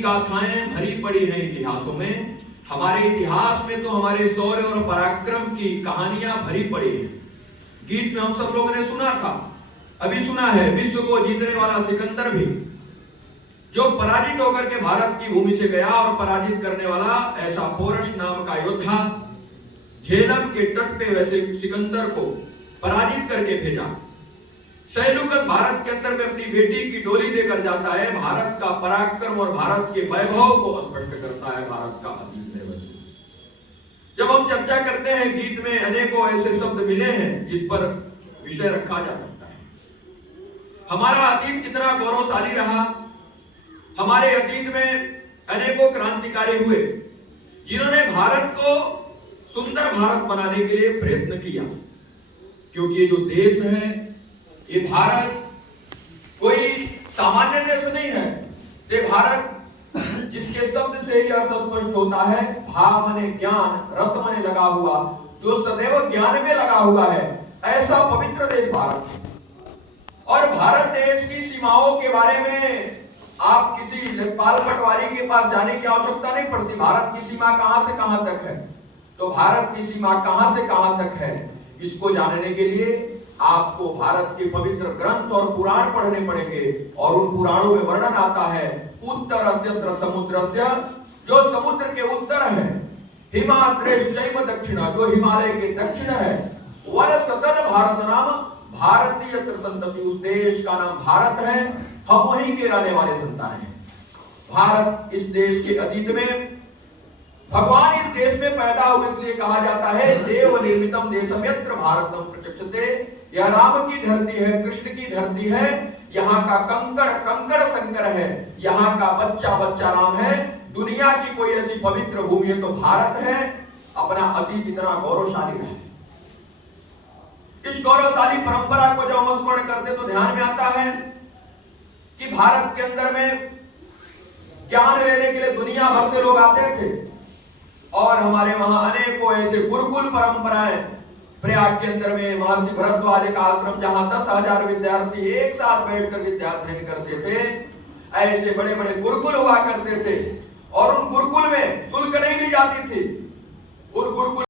गाथाएं भरी पड़ी हैं इतिहासों में। हमारे इतिहास में तो हमारे शौर्य और पराक्रम की कहानियां भरी पड़ी हैं। गीत में हम सब लोगों ने सुना था, अभी सुना है, विश्व को जीतने वाला सिकंदर भी जो पराजित होकर के भारत की भूमि से गया और पराजित करने वाला ऐसा पोरस नाम का योद्धा झेलम के तट पे वैसे सिकंदर को पराजित करके भेजा। सेल्यूकस भारत के अंदर में अपनी बेटी की डोली देकर जाता है, भारत का पराक्रम और भारत के वैभव को स्पष्ट करता है, भारत का अतीत है। जब हम चर्चा करते हैं गीत में अनेकों ऐसे शब्द मिले हैं जिस पर विषय रखा जा सकता है। हमारा अतीत कितना गौरवशाली रहा। हमारे अतीत में अनेकों क्रांतिकारी हुए जिन्होंने भारत को सुंदर भारत बनाने के लिए प्रयत्न किया, क्योंकि ये जो देश है, ये भारत कोई सामान्य देश नहीं है। ये भारत जिसके शब्द से ही अर्थ स्पष्ट होता है, भा मने ज्ञान, रत मने लगा हुआ, जो सदैव ज्ञान में लगा हुआ है, ऐसा पवित्र देश भारत है। और भारत देश की सीमाओं के बारे में आप किसी लेखपाल पटवारी के पास जाने की आवश्यकता नहीं पड़ती। भारत की सीमा कहां से कहां तक है, तो भारत की सीमा कहां से कहां तक है, इसको जानने के लिए आपको भारत के पवित्र ग्रंथ और पुराण पढ़ने पड़ेंगे। और उन पुराणों में वर्णन आता है, उत्तरस्य समुद्रस्य, जो समुद्र के उत्तर है, हिमाद्रेश्चैव दक्षिण, जो हिमालय के दक्षिण है, वरसतद भारत नाम, भारतीय संतति, उस देश का नाम भारत है। हम वहीं के रहने वाले संतान हैं। भारत इस देश के अतीत में भगवान इस देश में पैदा हुए, इसलिए कहा जाता है देव निर्मितम देशम यत्र भारतम प्रचक्षते। यह राम की धरती है, कृष्ण की धरती है। यहाँ का कंकड़ कंकड़ शंकर है, यहाँ का बच्चा बच्चा राम है। दुनिया की कोई ऐसी पवित्र भूमि है तो भारत है। अपना अतीत इतना गौरवशाली रहा है। इस गौरवशाली परंपरा को जब हम स्मरण करते तो ध्यान में आता है कि भारत के अंदर में ज्ञान लेने के लिए दुनिया भर से लोग आते थे। और हमारे वहां अनेकों ऐसे गुरुकुल परंपराएं, प्रयाग के अंदर में महर्षि भरद्वाज का आश्रम, जहां 10,000 विद्यार्थी एक साथ बैठकर विद्याध्ययन करते थे, ऐसे बड़े बड़े गुरुकुल हुआ करते थे। और उन गुरुकुल में शुल्क नहीं ली जाती थी। उन गुरुकुल